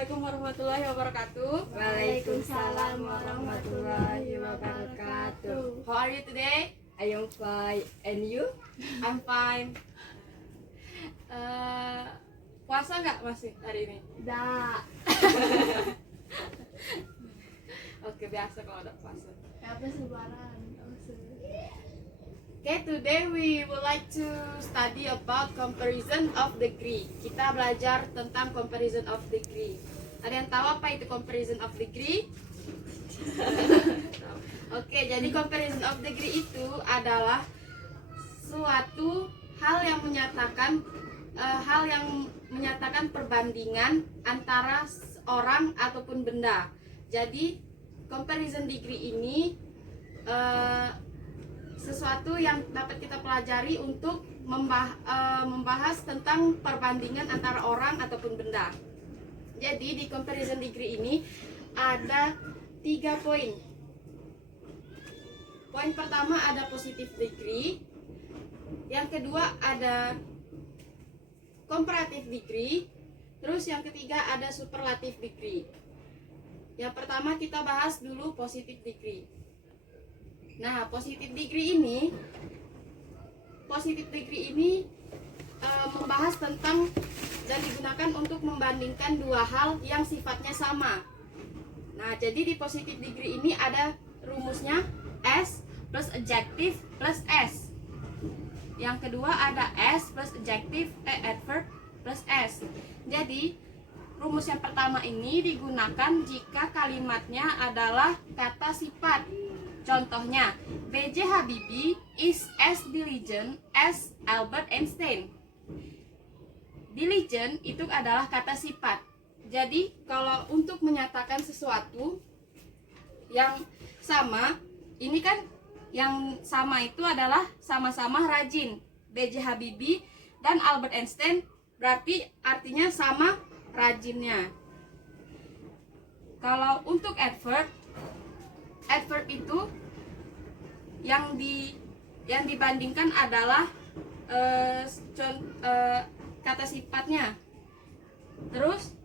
Assalamualaikum warahmatullahi wabarakatuh. Waalaikumsalam warahmatullahi wabarakatuh. How are you today? I am fine, and you? I'm fine. Puasa nggak masih hari ini? Da. Oke, biasa kalau ada puasa. Apa sebaran? Okay, today we would like to study about comparison of degree. Kita belajar tentang comparison of degree. Ada yang tahu apa itu comparison of degree? Oke, jadi comparison of degree itu adalah suatu hal yang menyatakan perbandingan antara orang ataupun benda. Jadi comparison degree ini sesuatu yang dapat kita pelajari untuk membahas tentang perbandingan antara orang ataupun benda. Jadi di comparison degree ini ada 3 poin. Poin pertama ada positive degree, yang kedua ada comparative degree, terus yang ketiga ada superlative degree. Yang pertama kita bahas dulu positive degree. Nah, positive degree ini membahas tentang dan digunakan untuk membandingkan dua hal yang sifatnya sama. Nah, jadi di positive degree ini ada rumusnya S plus adjective plus S. Yang kedua ada S plus adverb plus S. Jadi rumus yang pertama ini digunakan jika kalimatnya adalah kata sifat. Contohnya, B.J. Habibie is as diligent as Albert Einstein. Diligent itu adalah kata sifat. Jadi kalau untuk menyatakan sesuatu yang sama, ini kan yang sama itu adalah sama-sama rajin. B.J. Habibie dan Albert Einstein berarti artinya sama rajinnya. Kalau untuk adverb itu yang dibandingkan adalah kata sifatnya. Terus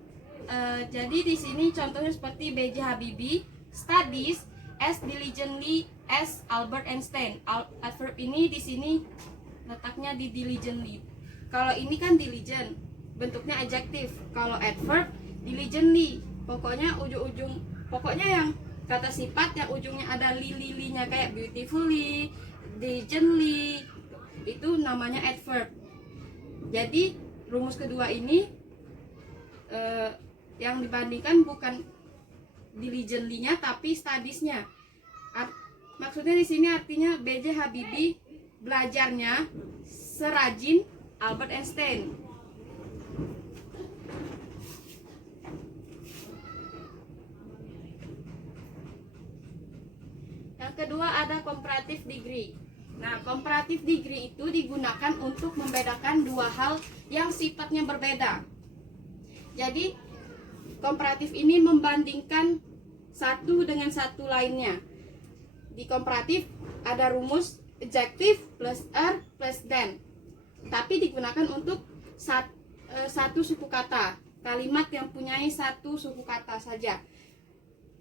jadi di sini contohnya seperti B.J. Habibie studies as diligently as Albert Einstein. Adverb ini di sini letaknya di diligently. Kalau ini kan diligent, bentuknya adjektif. Kalau adverb diligently, pokoknya yang kata sifat yang ujungnya ada li-li-nya kayak beautifully, diligently, itu namanya adverb. Jadi rumus kedua ini yang dibandingkan bukan diligently-nya tapi studies-nya. Maksudnya di sini artinya B.J. Habibie belajarnya serajin Albert Einstein. Kedua ada comparative degree. Nah, comparative degree itu digunakan untuk membedakan dua hal yang sifatnya berbeda. Jadi, komparatif ini membandingkan satu dengan satu lainnya. Di komparatif ada rumus adjective plus er plus than. Tapi digunakan untuk satu suku kata. Kalimat yang punyai satu suku kata saja.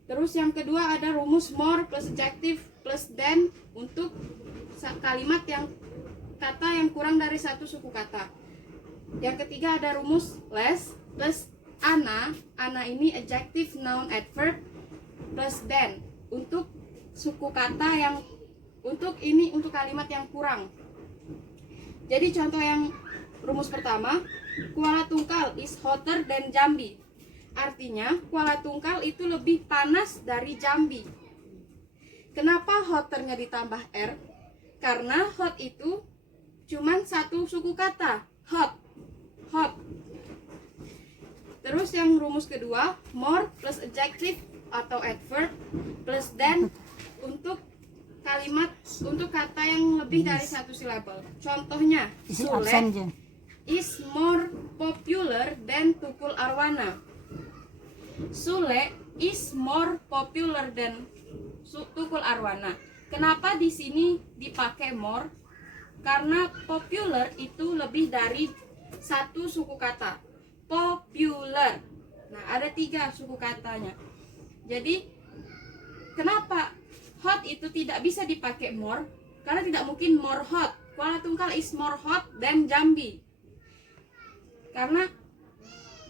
Terus yang kedua ada rumus more plus adjective plus than untuk kalimat kata yang kurang dari satu suku kata. Yang ketiga ada rumus less plus ana. Ana ini adjective noun adverb plus than untuk suku kata untuk kalimat yang kurang. Jadi contoh yang rumus pertama, Kuala Tungkal is hotter than Jambi. Artinya Kuala Tungkal itu lebih panas dari Jambi. Kenapa hotternya ditambah R? Karena hot itu cuman satu suku kata, hot. Terus yang rumus kedua, more plus adjective atau adverb plus than untuk kata yang lebih dari satu silabel. Contohnya, Sule is more popular than Tukul Arwana. Sule is more popular than Tukul Arwana. Kenapa di sini dipakai more? Karena popular itu lebih dari satu suku kata. Popular. Nah, ada 3 suku katanya. Jadi kenapa hot itu tidak bisa dipakai more? Karena tidak mungkin more hot. Kuala Tungkal is more hot than Jambi. Karena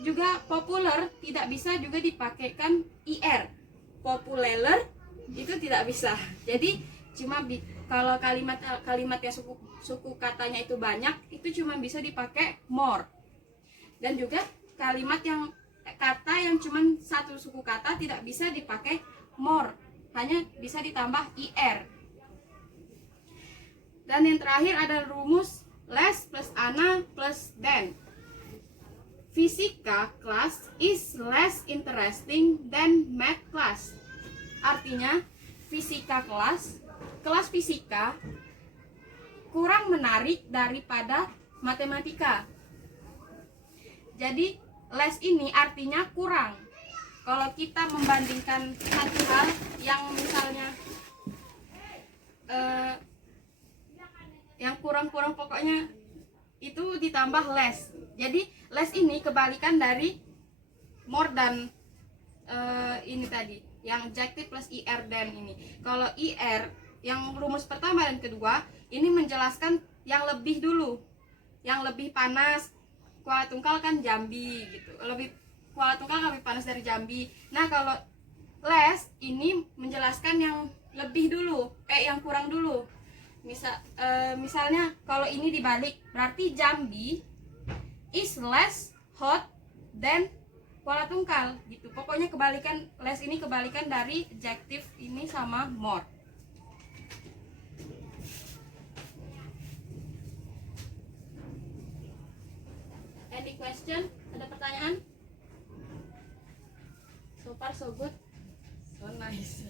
juga popular tidak bisa juga dipakaikan IR. Popular itu tidak bisa. Jadi cuma kalau kalimat yang suku katanya itu banyak, itu cuma bisa dipakai more. Dan juga kalimat yang kata yang cuma satu suku kata tidak bisa dipakai more, hanya bisa ditambah IR. Dan yang terakhir ada rumus less plus ana plus than. Fisika class is less interesting than math class. Artinya fisika kelas fisika kurang menarik daripada matematika. Jadi less ini artinya kurang. Kalau kita membandingkan satu hal yang misalnya yang kurang-kurang, pokoknya itu ditambah less. Jadi less ini kebalikan dari more than ini tadi, yang adjective plus IR than ini. Kalau IR yang rumus pertama dan kedua ini menjelaskan yang lebih dulu, yang lebih panas. Kuala Tungkal kan Jambi gitu, Kuala Tungkal lebih panas dari Jambi. Nah, kalau less ini menjelaskan yang lebih dulu, yang kurang dulu. Misalnya kalau ini dibalik, berarti Jambi is less hot than Kuala Tungkal gitu. Pokoknya kebalikan, less ini kebalikan dari adjective ini sama more. Any question? Ada pertanyaan? So far so good, so nice.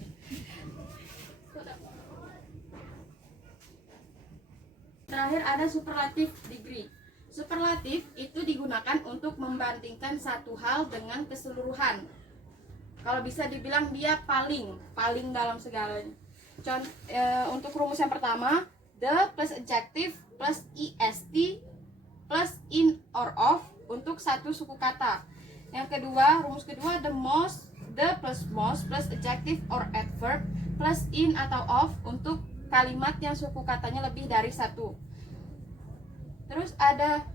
Terakhir ada superlative degree. Superlatif itu digunakan untuk membandingkan satu hal dengan keseluruhan. Kalau bisa dibilang dia paling dalam segalanya. Untuk rumus yang pertama, the plus adjective plus est plus in or of untuk satu suku kata. Yang kedua, rumus kedua, the plus most plus adjective or adverb plus in atau of untuk kalimat yang suku katanya lebih dari satu. Terus ada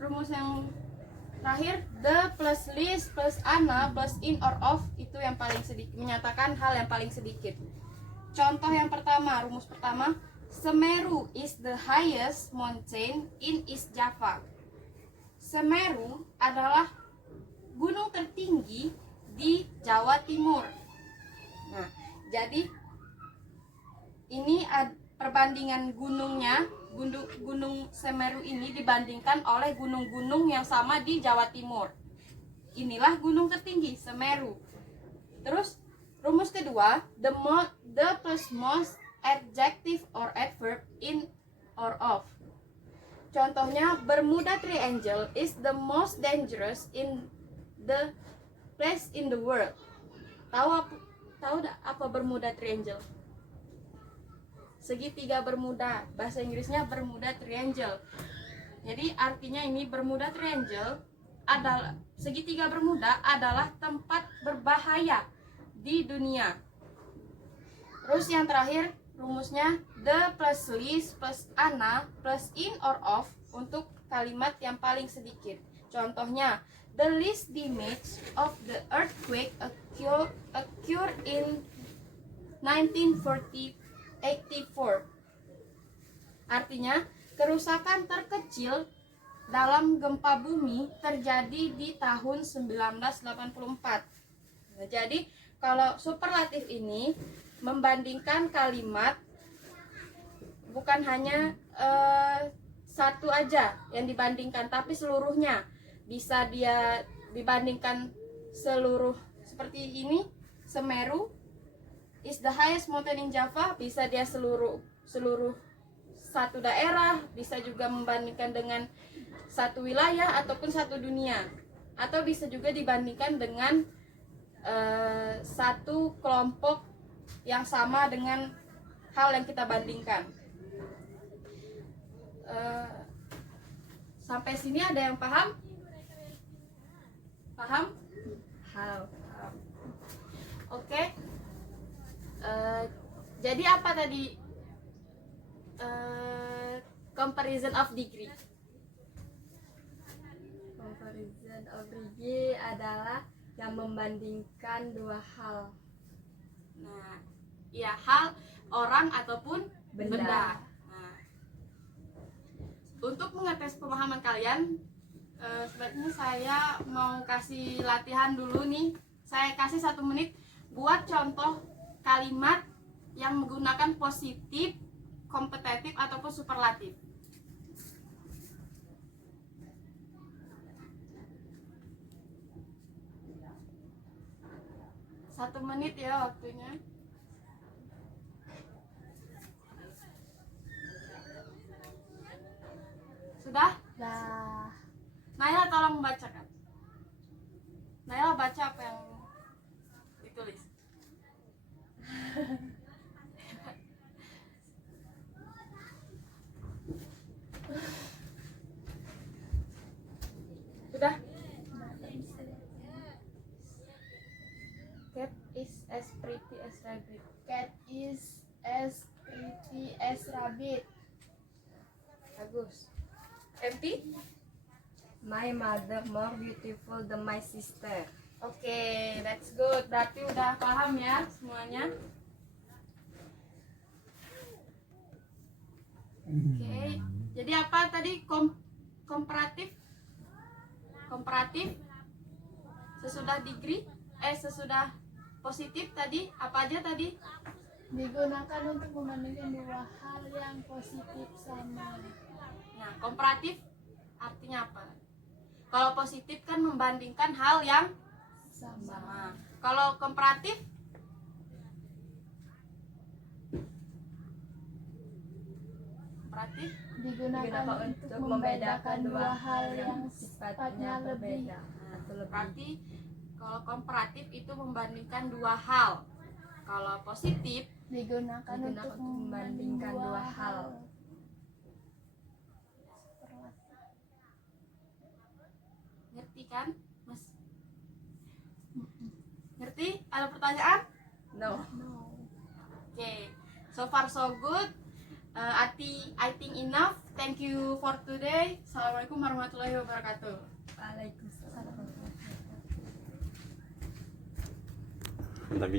rumus yang terakhir, the plus least plus ana plus in or of itu yang paling sedikit, menyatakan hal yang paling sedikit. Contoh yang pertama, rumus pertama, Semeru is the highest mountain in East Java. Semeru adalah gunung tertinggi di Jawa Timur. Nah, jadi ini perbandingan gunungnya, gunung Semeru ini dibandingkan oleh gunung-gunung yang sama di Jawa Timur. Inilah gunung tertinggi, Semeru. Terus rumus kedua, the plus most adjective or adverb in or of. Contohnya, Bermuda Triangle is the most dangerous in the place in the world. Tahu apa Bermuda Triangle? Segitiga Bermuda, bahasa Inggrisnya Bermuda Triangle. Jadi artinya ini Bermuda Triangle adalah segitiga Bermuda adalah tempat berbahaya di dunia. Terus yang terakhir rumusnya, the plus least plus ana plus in or of untuk kalimat yang paling sedikit. Contohnya, the least damage of the earthquake occurred in 1984. Artinya, kerusakan terkecil dalam gempa bumi terjadi di tahun 1984. Nah, jadi kalau superlatif ini membandingkan kalimat, bukan hanya satu aja yang dibandingkan, tapi seluruhnya. Bisa dia dibandingkan seluruh, seperti ini, Semeru is the highest mountain in Java, bisa dia seluruh satu daerah, bisa juga membandingkan dengan satu wilayah ataupun satu dunia, atau bisa juga dibandingkan dengan satu kelompok yang sama dengan hal yang kita bandingkan. Sampai sini ada yang paham? Paham? How? Oke. Jadi apa tadi? Comparison of degree. Comparison of degree adalah yang membandingkan dua hal. Nah, ya, hal, orang ataupun Benda. benda. Nah, untuk mengetes pemahaman kalian, sebaiknya saya mau kasih latihan dulu nih. Saya kasih 1 menit buat contoh kalimat yang menggunakan positif, kompetitif ataupun superlatif. 1 menit ya waktunya. Sudah? Dah. Naila tolong membacakan. Naila baca apa yang ditulis. Sudah? Cat is as pretty as rabbit. Cat is as pretty as rabbit. Bagus. Empty? My mother more beautiful than my sister. Oke, that's good. Berarti udah paham ya semuanya. Oke, jadi apa tadi komparatif? Komparatif sesudah degree, sesudah positif tadi apa aja tadi? Digunakan untuk membandingkan dua hal yang positif sama. Nah, komparatif artinya apa? Kalau positif kan membandingkan hal yang sama. Kalau komparatif Digunakan untuk membedakan dua hal yang sifatnya berbeda. berarti kalau komparatif itu membandingkan dua hal. Kalau positif Digunakan untuk membandingkan dua hal. ngerti kan, Mas? Ngerti? Ada pertanyaan? No. Oke, so far so good. I think enough. Thank you for today. Assalamualaikum warahmatullahi wabarakatuh. Waalaikumsalam. Tapi